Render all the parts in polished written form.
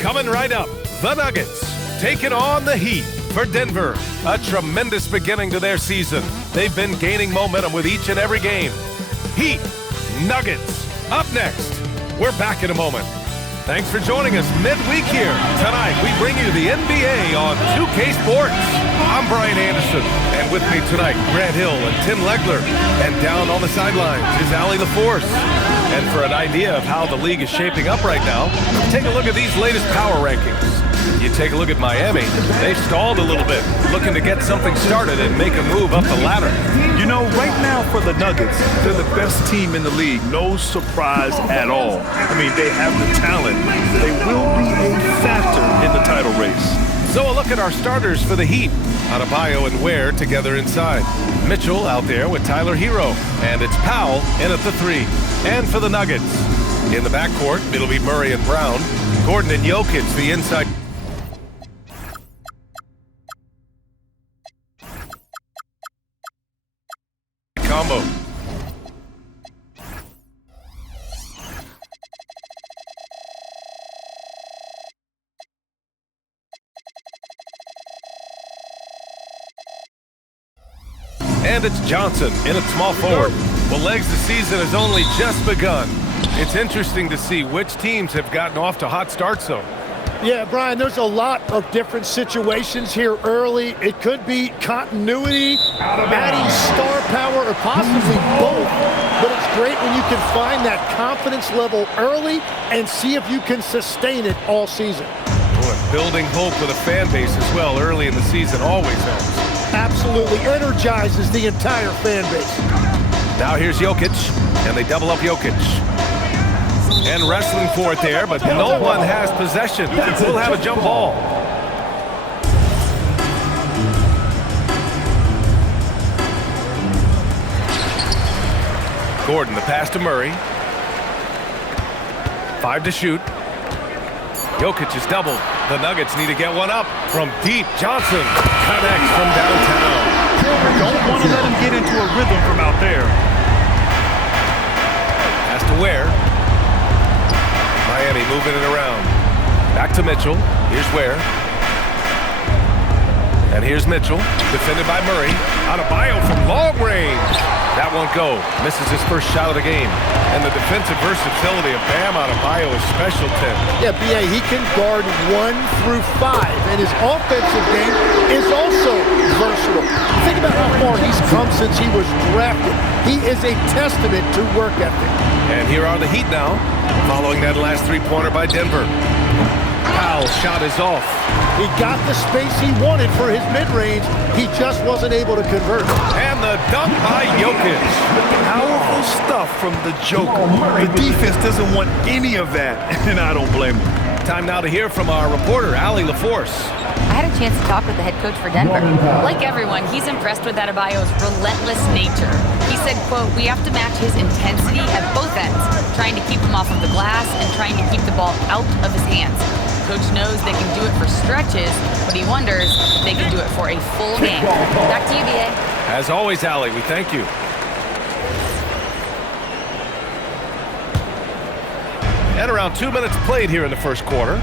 Coming right up, the Nuggets taking on the Heat for Denver. A tremendous beginning to their season. They've been gaining momentum with each and every game. Heat, Nuggets, up next. We're back in a moment. Thanks for joining us midweek here. Tonight, we bring you the NBA on 2K Sports. I'm Brian Anderson, and with me tonight, Grant Hill and Tim Legler. And down on the sidelines is Allie LaForce. And for an idea of how the league is shaping up right now, take a look at these latest power rankings. You take a look at Miami, they've stalled a little bit, looking to get something started and make a move up the ladder. You know, right now for the Nuggets, they're the best team in the league. No surprise at all. I mean, they have the talent. They will be a factor in the title race. So a look at our starters for the Heat. Adebayo and Ware together inside. Mitchell out there with Tyler Hero. And it's Powell in at the 3. And for the Nuggets, in the backcourt, it'll be Murray and Brown. Gordon and Jokic, the inside combo. And it's Johnson in at small forward. Well, legs, the season has only just begun. It's interesting to see which teams have gotten off to hot starts, though. Yeah, Brian, there's a lot of different situations here early. It could be continuity, adding star power, or possibly both. But it's great when you can find that confidence level early and see if you can sustain it all season. Boy, building hope with a fan base as well early in the season always helps. Absolutely energizes the entire fan base. Now here's Jokic, and they double up Jokic. And wrestling for it there, but no one has possession. We'll have a jump ball. Gordon, the pass to Murray. 5 to shoot. Jokic is doubled. The Nuggets need to get one up from deep. Johnson connects from downtown. Don't want to let him get into a rhythm from out there. Pass to Ware. Miami moving it around. Back to Mitchell. Here's Ware. And here's Mitchell, defended by Murray. Adebayo from long range. That won't go. Misses his first shot of the game. And the defensive versatility of Bam Adebayo is special, Tim. Yeah, B.A., he can guard 1 through 5, and his offensive game is also versatile. Think about how far he's come since he was drafted. He is a testament to work ethic. And here are the Heat now, following that last three-pointer by Denver. Powell's shot is off. He got the space he wanted for his mid-range. He just wasn't able to convert. And the dunk by Jokic. Powerful stuff from the Joker. The defense doesn't want any of that, and I don't blame him. Time now to hear from our reporter, Allie LaForce. I had a chance to talk with the head coach for Denver. Like everyone, he's impressed with Adebayo's relentless nature. He said, quote, "We have to match his intensity at both ends, trying to keep him off of the glass and trying to keep the ball out of his hands. Coach knows they can do it for stretches, but he wonders if they can do it for a full game." Back to you, B.A. As always, Allie, we thank you. And around 2 minutes played here in the first quarter.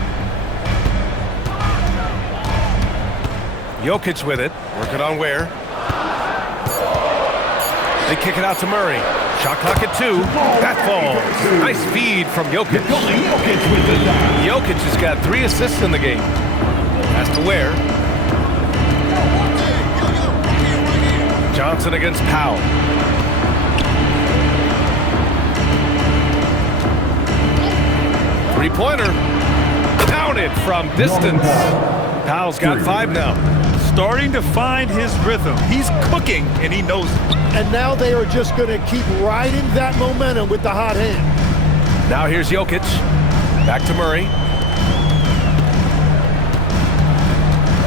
Jokic with it, working on Ware. They kick it out to Murray. Shot clock at 2. That falls. Nice feed from Jokic. Jokic has got 3 assists in the game. Pass to Ware. Johnson against Powell. Three-pointer. Counted from distance. Powell's got 5 now. Starting to find his rhythm. He's cooking, and he knows it. And now they are just going to keep riding that momentum with the hot hand. Now here's Jokic. Back to Murray.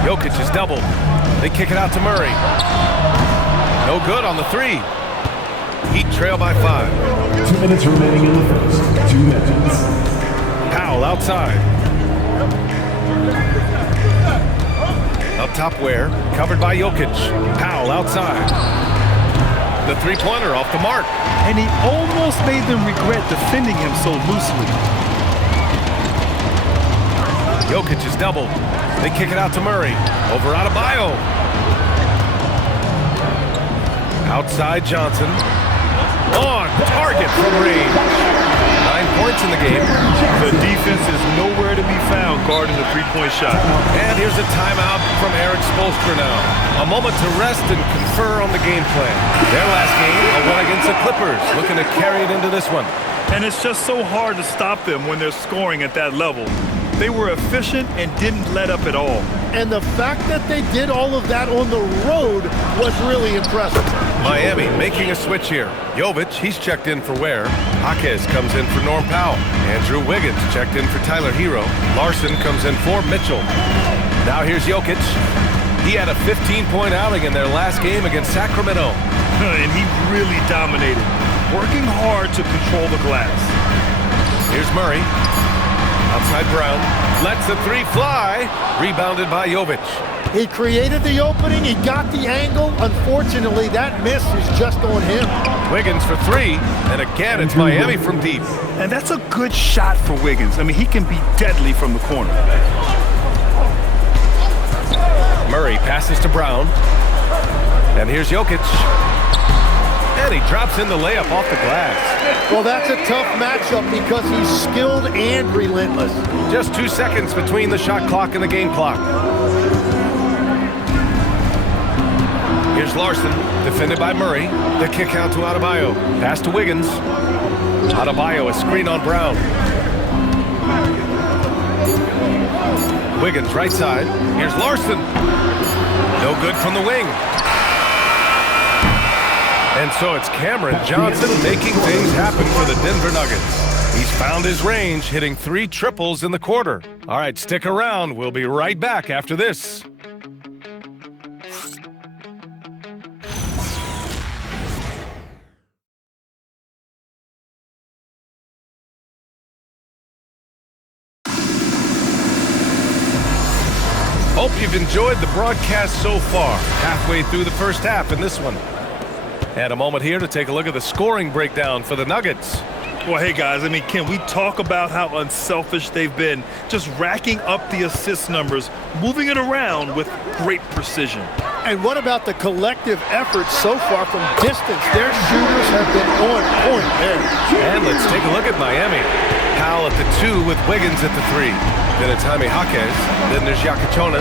Jokic is doubled. They kick it out to Murray. No good on the 3. Heat trail by 5. 2 minutes remaining in the first. 2 minutes. Powell outside. Up top Ware, covered by Jokic. Powell outside. The three-pointer off the mark. And he almost made them regret defending him so loosely. Jokic is doubled. They kick it out to Murray. Over Adebayo. Outside Johnson. On target from range. 9 points in the game. The defense is nowhere to be found guarding the three-point shot. And here's a timeout from Eric Spoelstra now. A moment to rest and confer on the game plan. Their last game, a win against the Clippers, looking to carry it into this one. And it's just so hard to stop them when they're scoring at that level. They were efficient and didn't let up at all. And the fact that they did all of that on the road was really impressive. Miami making a switch here. Jovic, he's checked in for Ware. Jaquez comes in for Norm Powell. Andrew Wiggins checked in for Tyler Hero. Larson comes in for Mitchell. Now here's Jokic. He had a 15-point outing in their last game against Sacramento. And he really dominated, working hard to control the glass. Here's Murray. Outside Brown. Lets the three fly. Rebounded by Jovic. He created the opening. He got the angle. Unfortunately, that miss is just on him. Wiggins for three. And again, it's Miami from deep. And that's a good shot for Wiggins. I mean, he can be deadly from the corner. Murray passes to Brown. And here's Jokic. And he drops in the layup off the glass. Well, that's a tough matchup because he's skilled and relentless. Just 2 seconds between the shot clock and the game clock. Here's Larson, defended by Murray. The kick out to Adebayo. Pass to Wiggins. Adebayo, a screen on Brown. Wiggins, right side. Here's Larson. No good from the wing. And so it's Cameron Johnson making things happen for the Denver Nuggets. He's found his range, hitting 3 triples in the quarter. All right, stick around. We'll be right back after this. Hope you've enjoyed the broadcast so far. Halfway through the first half in this one. And a moment here to take a look at the scoring breakdown for the Nuggets. Well, hey, guys, I mean, can we talk about how unselfish they've been? Just racking up the assist numbers, moving it around with great precision. And what about the collective effort so far from distance? Their shooters have been on point there. And let's take a look at Miami. Powell at the 2 with Wiggins at the 3. Then it's Jaime Jaquez. Then there's Yakichonis.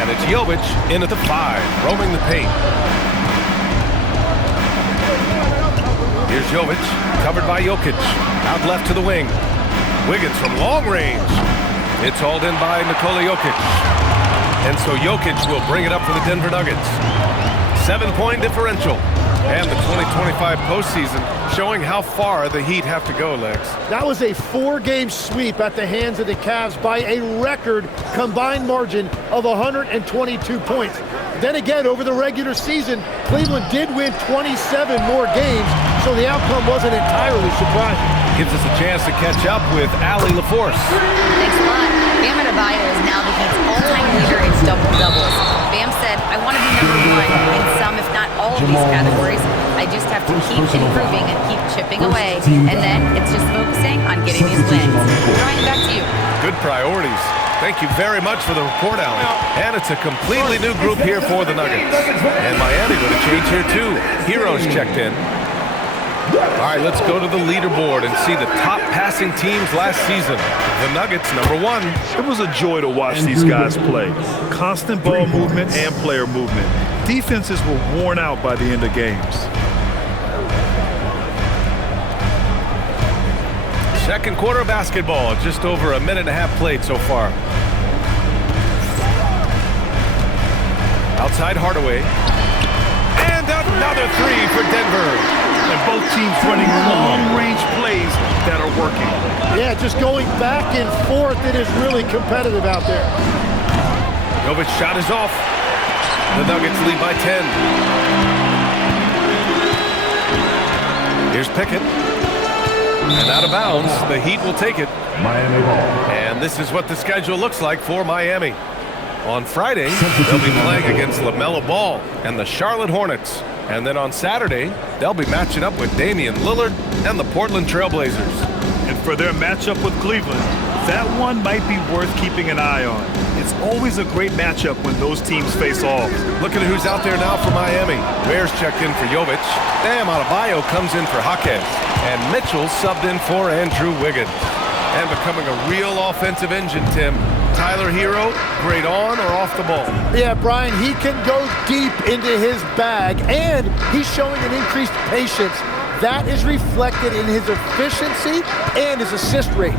And it's Jovic in at the 5, roaming the paint. Here's Jovic, covered by Jokic. Out left to the wing. Wiggins from long range. It's hauled in by Nikola Jokic. And so Jokic will bring it up for the Denver Nuggets. 7-point differential. And the 2025 postseason showing how far the Heat have to go, Lex. That was a 4-game sweep at the hands of the Cavs by a record combined margin of 122 points. Then again, over the regular season, Cleveland did win 27 more games, so the outcome wasn't entirely surprising. Gives us a chance to catch up with Allie LaForce. Thanks a lot. Bam Adebayo is now the Heat's all-time leader in double-doubles. Bam said, I want to be #1 in some, if not all of these categories. I just have to keep improving and keep chipping away. And then it's just focusing on getting these wins. Ryan, back to you. Good priorities. Thank you very much for the report, Allie. And it's a completely new group here for the Nuggets. And Miami with a change here, too. Heroes checked in. All right, let's go to the leaderboard and see the top passing teams last season. The Nuggets, #1. It was a joy to watch these guys play. Constant ball movement and player movement. Defenses were worn out by the end of games. Second quarter of basketball, just over a minute and a half played so far. Outside Hardaway. And another 3 for Denver. And both teams running long-range plays that are working. Yeah, just going back and forth, it is really competitive out there. Jovic's shot is off. The Nuggets lead by 10. Here's Pickett. And out of bounds, the Heat will take it. Miami ball. And this is what the schedule looks like for Miami. On Friday, they'll be playing against LaMelo Ball and the Charlotte Hornets. And then on Saturday, they'll be matching up with Damian Lillard and the Portland Trailblazers. And for their matchup with Cleveland, that one might be worth keeping an eye on. It's always a great matchup when those teams face off. Looking at who's out there now for Miami. Bears checked in for Jovic. Bam Adebayo comes in for Jaquez. And Mitchell subbed in for Andrew Wiggins. And becoming a real offensive engine, Tim. Tyler Hero, great on or off the ball? Yeah, Brian, he can go deep into his bag, and he's showing an increased patience. That is reflected in his efficiency and his assist rate.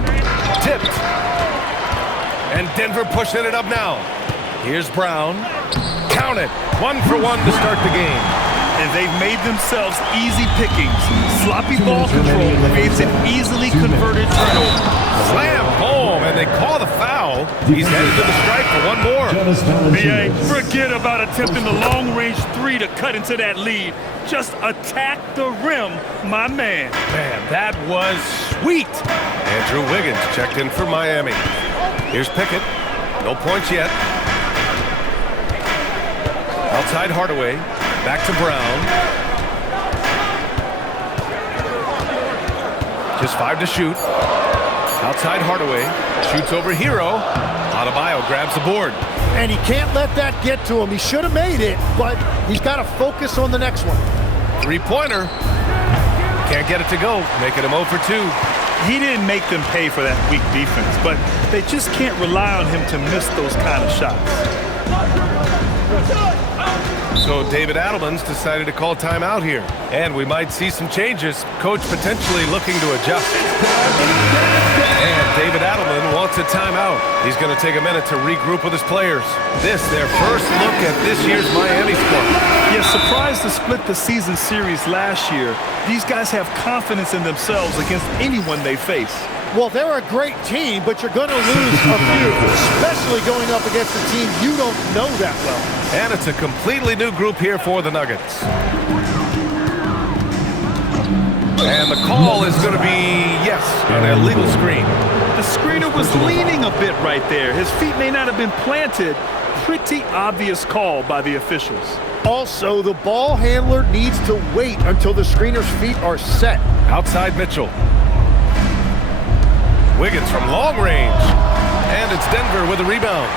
Tipped. And Denver pushing it up now. Here's Brown. Count it. 1 for 1 to start the game. And they've made themselves easy pickings. Sloppy ball control creates an easily converted turnover. Slam home, and they call the foul. He's headed to the stripe for one more. BA, forget about attempting the long-range 3 to cut into that lead. Just attack the rim, my man. Man, that was sweet. Andrew Wiggins checked in for Miami. Here's Pickett. No points yet. Outside Hardaway. Back to Brown. Just 5 to shoot. Outside Hardaway. Shoots over Hero. Adebayo grabs the board. And he can't let that get to him. He should have made it, but he's got to focus on the next one. Three-pointer. Can't get it to go. Making him 0 for 2. He didn't make them pay for that weak defense, but they just can't rely on him to miss those kind of shots. So David Adelman's decided to call timeout here. And we might see some changes. Coach potentially looking to adjust. And David Adelman wants a timeout. He's going to take a minute to regroup with his players. This, their first look at this year's Miami squad. Yeah, surprised to split the season series last year. These guys have confidence in themselves against anyone they face. Well, they're a great team, but you're going to lose a few, especially going up against a team you don't know that well. And it's a completely new group here for the Nuggets. And the call is going to be, yes, an illegal screen. The screener was leaning a bit right there. His feet may not have been planted. Pretty obvious call by the officials. Also, the ball handler needs to wait until the screener's feet are set. Outside Mitchell. Wiggins from long range. And it's Denver with a rebound.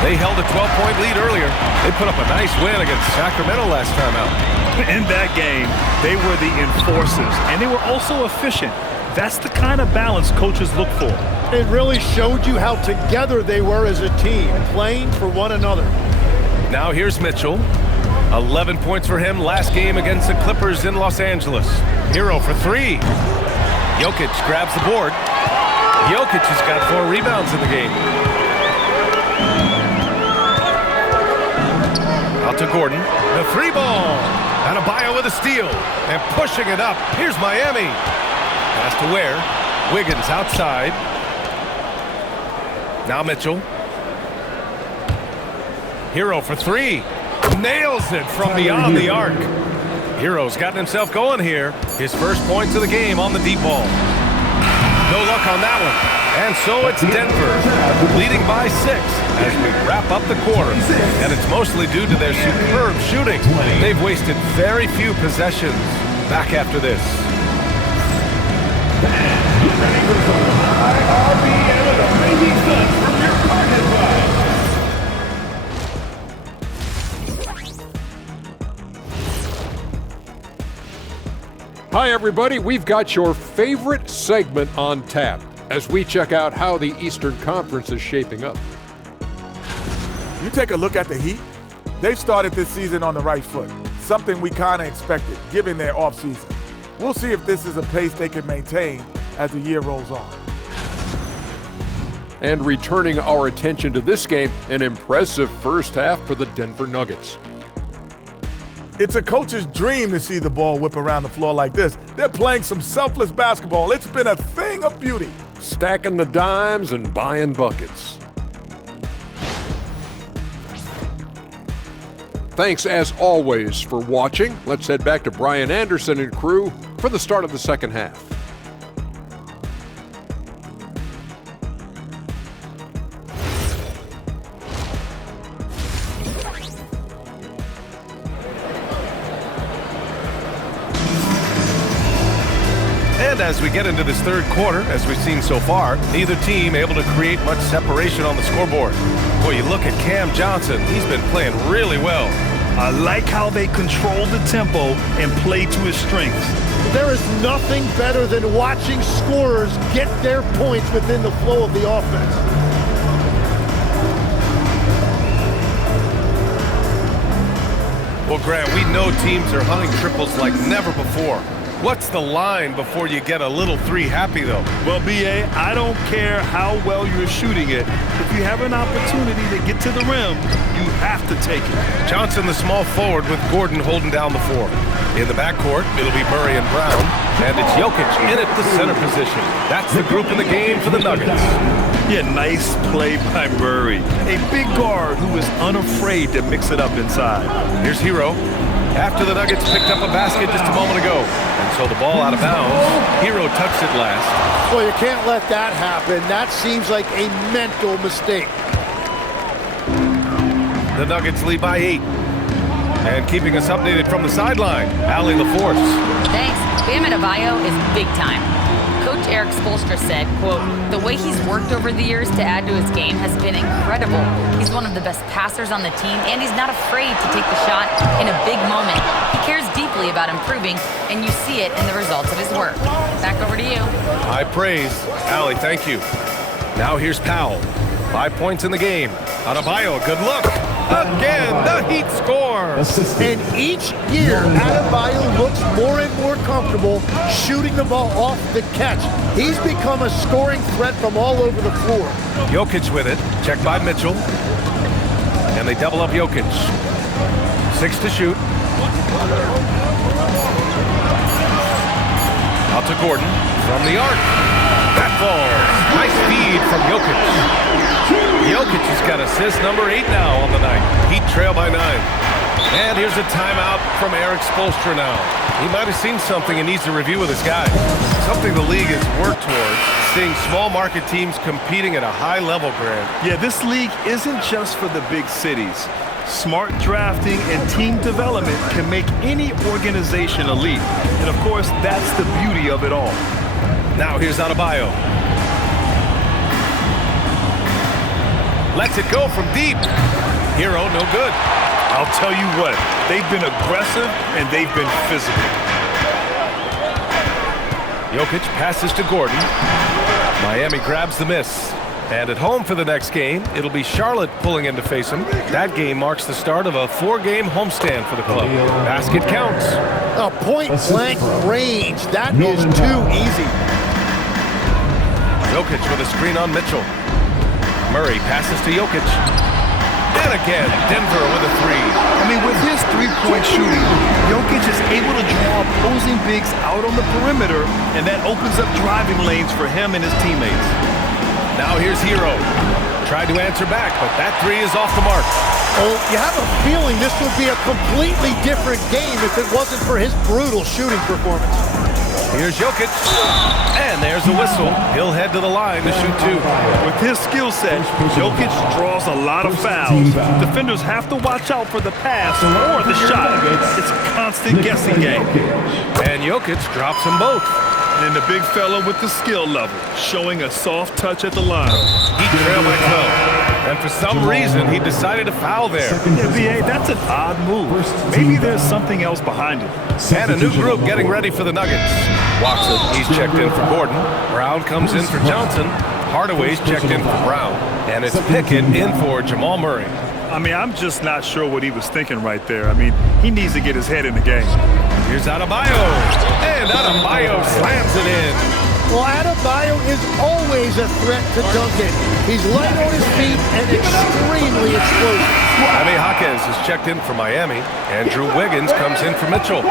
They held a 12-point lead earlier. They put up a nice win against Sacramento last time out. In that game, they were the enforcers, and they were also efficient. That's the kind of balance coaches look for. It really showed you how together they were as a team, playing for one another. Now here's Mitchell. 11 points for him last game against the Clippers in Los Angeles. Hero for 3. Jokic grabs the board. Jokic has got 4 rebounds in the game. Out to Gordon. The 3 ball. Adebayo with a steal. And pushing it up. Here's Miami. Pass to Ware. Wiggins outside. Now Mitchell. Hero for 3. Nails it from beyond the arc. Hero's gotten himself going here. His first points of the game on the deep ball. No luck on that one. And so it's Denver leading by 6 as we wrap up the quarter. And it's mostly due to their superb shooting. They've wasted very few possessions back after this. Hi, everybody. We've got your favorite segment on tap as we check out how the Eastern Conference is shaping up. You take a look at the Heat, they've started this season on the right foot, something we kind of expected, given their offseason. We'll see if this is a pace they can maintain as the year rolls on. And returning our attention to this game, an impressive first half for the Denver Nuggets. It's a coach's dream to see the ball whip around the floor like this. They're playing some selfless basketball. It's been a thing of beauty. Stacking the dimes and buying buckets. Thanks, as always, for watching. Let's head back to Brian Anderson and crew for the start of the second half. And as we get into this third quarter, as we've seen so far, neither team able to create much separation on the scoreboard. Boy, you look at Cam Johnson, he's been playing really well. I like how they control the tempo and play to his strengths. There is nothing better than watching scorers get their points within the flow of the offense. Well, Grant, we know teams are hunting triples like never before. What's the line before you get a little three happy, though? Well, B.A., I don't care how well you're shooting it. If you have an opportunity to get to the rim, you have to take it. Johnson, the small forward, with Gordon holding down the four. In the backcourt, it'll be Murray and Brown, and it's Jokic in at the center position. That's the group in the game for the Nuggets. Yeah, nice play by Murray. A big guard who is unafraid to mix it up inside. Here's Hero. After the Nuggets picked up a basket just a moment ago. And so the ball out of bounds. Hero touched it last. Well, you can't let that happen. That seems like a mental mistake. The Nuggets lead by 8. And keeping us updated from the sideline, Allie LaForce. Thanks. Bam Adebayo is big time. Coach Eric Spoelstra said, quote, "The way he's worked over the years to add to his game has been incredible. He's one of the best passers on the team, and he's not afraid to take the shot in a big moment. He cares deeply about improving, and you see it in the results of his work." Back over to you. High praise. Allie, thank you. Now here's Powell. 5 points in the game. Adebayo, good look. Again, the Heat score. And each year, Adebayo looks more and more comfortable shooting the ball off the catch. He's become a scoring threat from all over the floor. Jokic with it. Checked by Mitchell. And they double up Jokic. 6 to shoot. Out to Gordon from the arc. That falls. Nice feed from Jokic. Jokic has got assist number 8 now on the night. Heat trail by 9. And here's a timeout from Eric Spoelstra now. He might have seen something and needs to review with his guys. Something the league has worked towards, seeing small market teams competing at a high level, Grant. Yeah, this league isn't just for the big cities. Smart drafting and team development can make any organization elite. And of course, that's the beauty of it all. Now here's Adebayo. Lets it go from deep. Hero, no good. I'll tell you what, they've been aggressive and they've been physical. Jokic passes to Gordon. Miami grabs the miss. And at home for the next game, it'll be Charlotte pulling in to face him. That game marks the start of a 4-game homestand for the club. Basket counts. A point-blank range. That is too easy. Jokic with a screen on Mitchell. Murray passes to Jokic. And again, Denver with a 3. I mean, with his three-point shooting, Jokic is able to draw opposing bigs out on the perimeter, and that opens up driving lanes for him and his teammates. Now here's Hero. Tried to answer back, but that 3 is off the mark. Oh, you have a feeling this would be a completely different game if it wasn't for his brutal shooting performance. Here's Jokic, and there's the whistle. He'll head to the line to shoot 2. With his skill set, Jokic draws a lot of fouls. Defenders have to watch out for the pass or the shot. It's a constant guessing game. And Jokic drops them both. And the big fella with the skill level, showing a soft touch at the line. He trailed by 12. And for some reason, he decided to foul there. Yeah, B.A., that's an odd move. Maybe there's something else behind it. And a new group getting ready for the Nuggets. Watson, he's checked in for Gordon. Brown comes in for Johnson. Hardaway's checked in for Brown. And it's Pickett in for Jamal Murray. I mean, I'm just not sure what he was thinking right there. I mean, he needs to get his head in the game. Here's Adebayo. And Adebayo slams it in. Well, Adebayo is always a threat to dunk it. He's light on his feet and extremely explosive. Jaime Jaquez is checked in for Miami. Andrew Wiggins comes in for Mitchell.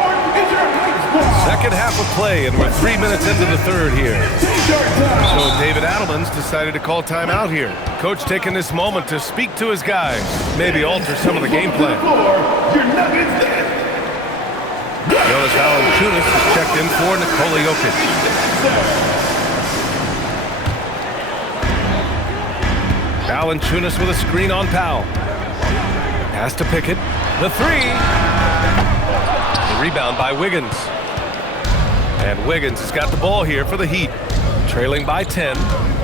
Second half of play, and we're 3 minutes into the third here. So David Adelman's decided to call timeout here. Coach taking this moment to speak to his guys, maybe alter some of the game plan. Jonas Valanciunas is checked in for Nikola Jokic. Valanciunas with a screen on Powell. Pass to Pickett. The 3. The rebound by Wiggins. And Wiggins has got the ball here for the Heat. Trailing by 10.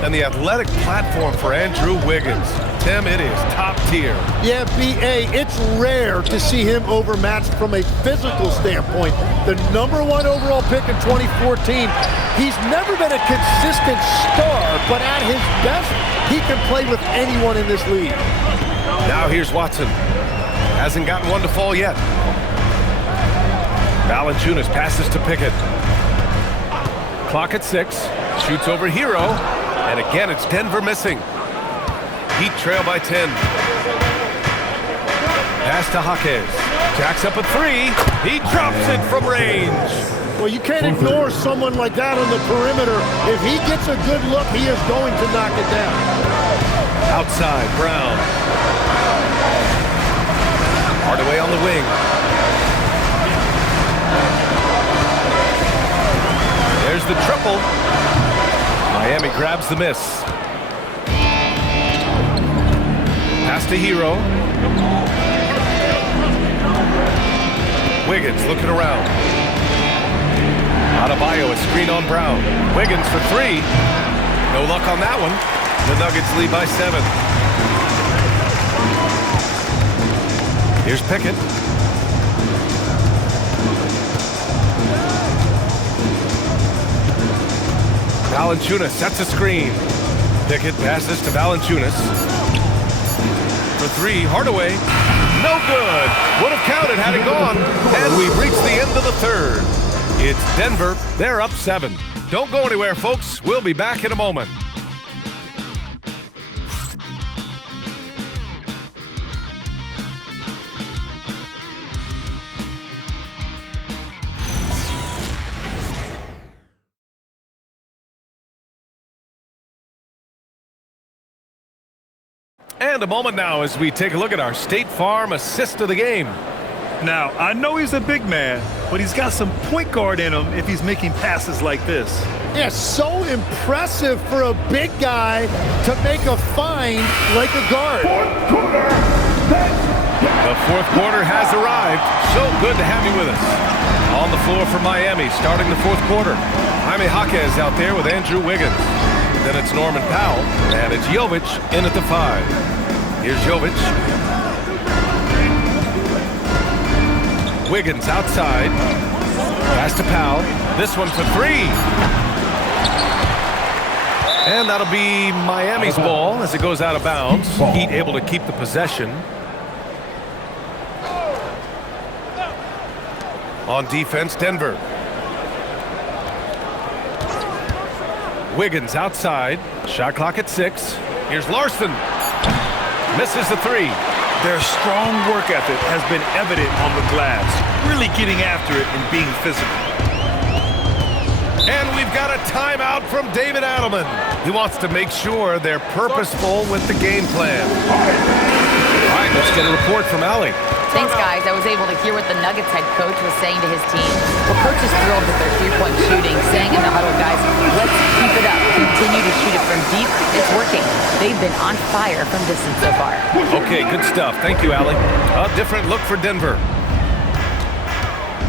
And the athletic platform for Andrew Wiggins. Tim, it is top tier. Yeah, B.A., it's rare to see him overmatched from a physical standpoint. The #1 overall pick in 2014. He's never been a consistent star, but at his best, he can play with anyone in this league. Now here's Watson. Hasn't gotten one to fall yet. Valanciunas passes to Pickett. Clock at 6. Shoots over Hero. And again, it's Denver missing. Heat trail by 10. Pass to Jaquez. Jacks up a 3. He drops it from range. Well, you can't ignore someone like that on the perimeter. If he gets a good look, he is going to knock it down. Outside, Brown. Hardaway on the wing. There's the triple. Miami grabs the miss. Pass to Hero. Wiggins looking around. Adebayo, a screen on Brown. Wiggins for 3. No luck on that one. The Nuggets lead by 7. Here's Pickett. Valanciunas sets a screen. Pickett passes to Valanciunas. For 3, Hardaway. No good. Would have counted had it gone. And we've reached the end of the third. It's Denver. They're up 7. Don't go anywhere, folks. We'll be back in a moment. And a moment now as we take a look at our State Farm assist of the game. Now, I know he's a big man, but he's got some point guard in him if he's making passes like this. Yeah, so impressive for a big guy to make a find like a guard. The fourth quarter has arrived. So good to have you with us. On the floor for Miami, starting the fourth quarter. Jaime Jaquez out there with Andrew Wiggins. Then it's Norman Powell, and it's Jovic in at the 5. Here's Jovic. Wiggins outside. Pass to Powell. This one for 3. And that'll be Miami's ball as it goes out of bounds. Heat able to keep the possession. On defense, Denver. Wiggins outside. Shot clock at 6. Here's Larson. Misses the 3. Their strong work ethic has been evident on the glass, really getting after it and being physical. And we've got a timeout from David Adelman. He wants to make sure they're purposeful with the game plan. All right, let's get a report from Allie. Thanks, guys. I was able to hear what the Nuggets head coach was saying to his team. Well, coach is thrilled with their three-point shooting, saying in the huddle, guys, let's keep it up. Continue to shoot it from deep. It's working. They've been on fire from distance so far. Okay, good stuff. Thank you, Allie. A different look for Denver.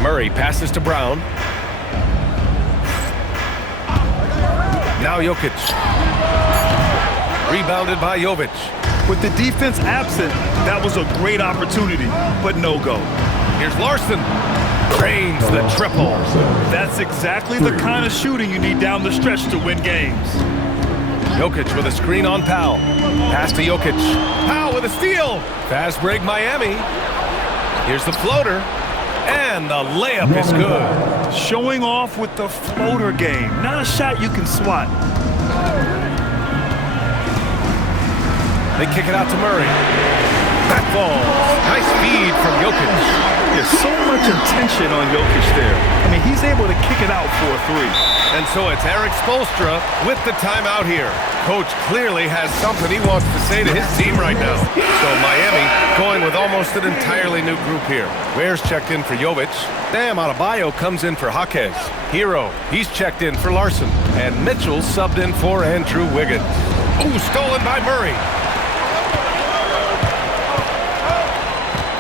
Murray passes to Brown. Now Jokic. Rebounded by Jovic. With the defense absent, that was a great opportunity, but no go. Here's Larson. Drains the triple. That's exactly the kind of shooting you need down the stretch to win games. Jokic with a screen on Powell. Pass to Jokic. Powell with a steal. Fast break Miami. Here's the floater. And the layup is good. Showing off with the floater game. Not a shot you can swat. They kick it out to Murray. That falls. Nice feed from Jokic. There's so much attention on Jokic there. I mean, he's able to kick it out for a 3. And so it's Eric Spoelstra with the timeout here. Coach clearly has something he wants to say to his team right now. So Miami going with almost an entirely new group here. Ware's checked in for Jovic. Bam Adebayo comes in for Jaquez. Hero, he's checked in for Larson. And Mitchell subbed in for Andrew Wiggins. Ooh, stolen by Murray.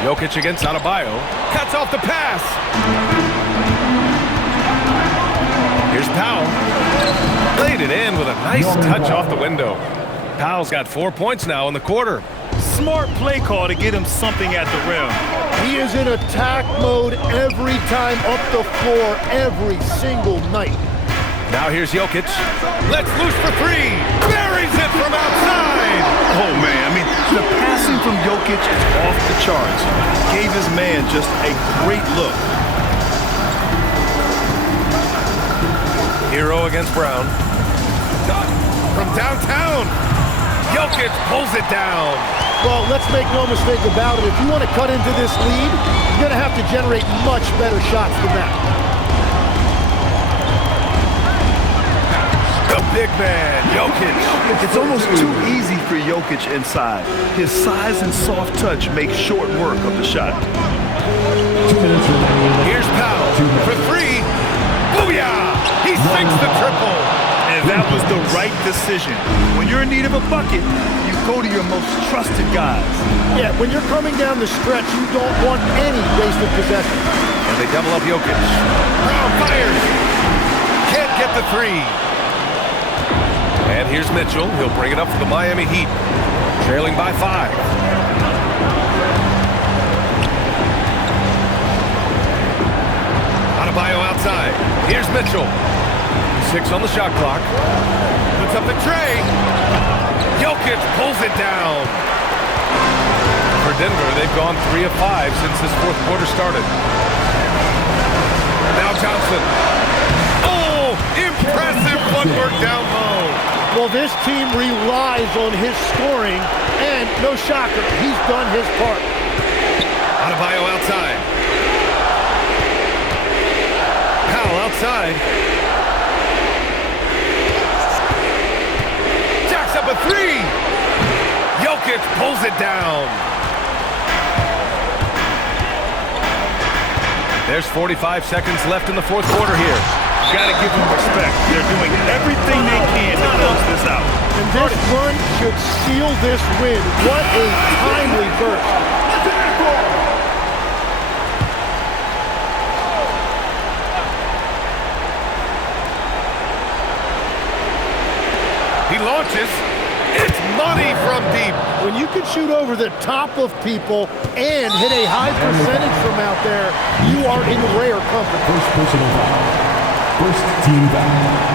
Jokic against Adebayo. Cuts off the pass. Powell. Played it in with a nice touch off the window. Powell's got 4 points now in the quarter. Smart play call to get him something at the rim. He is in attack mode every time up the floor, every single night. Now here's Jokic. Let's loose for three. Buries it from outside. Oh, man, I mean, the passing from Jokic is off the charts. Gave his man just a great look. Hero against Brown. From downtown. Jokic pulls it down. Well, let's make no mistake about it. If you want to cut into this lead, you're going to have to generate much better shots than that. The big man, Jokic. It's almost too easy for Jokic inside. His size and soft touch make short work of the shot. 2 minutes remaining. Here's Powell for three. Booyah! He sinks the triple. And that was the right decision. When you're in need of a bucket, you go to your most trusted guys. Yeah, when you're coming down the stretch, you don't want any wasted possession. And they double up Jokic. Brown fires. Can't get the three. And here's Mitchell. He'll bring it up for the Miami Heat. Trailing by 5. Adebayo outside. Here's Mitchell. 6 on the shot clock. Puts up the tray. Jokic pulls it down. For Denver, they've gone 3 of 5 since this fourth quarter started. Now Johnson. Oh, impressive footwork down low. Well, this team relies on his scoring, and no shocker, he's done his part. Adebayo outside. Powell outside. Jacks up a three. Jokic pulls it down. There's 45 seconds left in the fourth quarter here. Gotta give them respect. They're doing everything they can to close this out. And this run should seal this win. What a timely burst. He launches. It's money from deep. When you can shoot over the top of people and hit a high percentage from out there, you are in rare company. First personal foul. First team foul.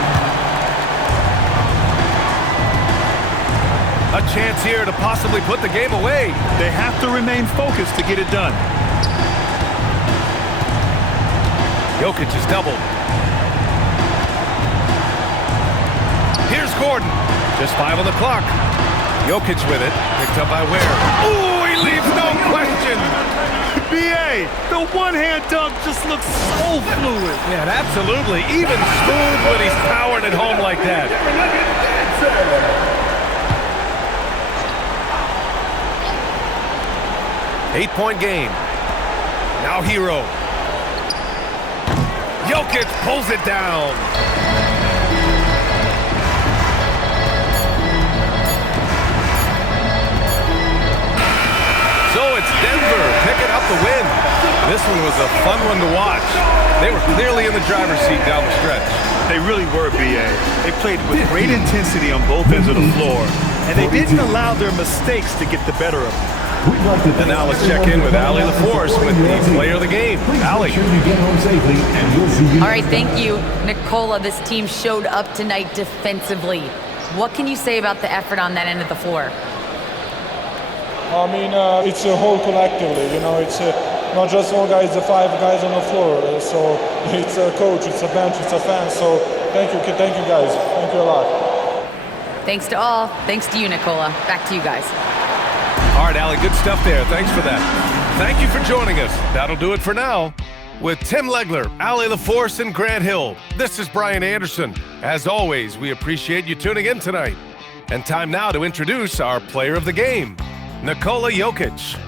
A chance here to possibly put the game away. They have to remain focused to get it done. Jokic is doubled. Here's Gordon. Just 5 on the clock. Jokic with it. Picked up by Ware. Ooh, he leaves no question. B.A., the one-hand dunk just looks so fluid. Yeah, absolutely. Even smooth when he's powered at home like that. 8-point game. Now Hero. Jokic pulls it down. So it's Denver picking up the win. This one was a fun one to watch. They were clearly in the driver's seat down the stretch. They really were, B.A. They played with great intensity on both ends of the floor, and they didn't allow their mistakes to get the better of them. And now let's check in with Allie LaForce with the player of the game. Allie. All right, thank you, Nicola. This team showed up tonight defensively. What can you say about the effort on that end of the floor? I mean, it's a whole collectively, you know, it's not just one guy, it's the 5 guys on the floor. So it's a coach, it's a bench, it's a fan. So thank you guys. Thank you a lot. Thanks to all. Thanks to you, Nicola. Back to you guys. All right, Allie, good stuff there. Thanks for that. Thank you for joining us. That'll do it for now. With Tim Legler, Allie LaForce, and Grant Hill, this is Brian Anderson. As always, we appreciate you tuning in tonight. And time now to introduce our player of the game, Nikola Jokic.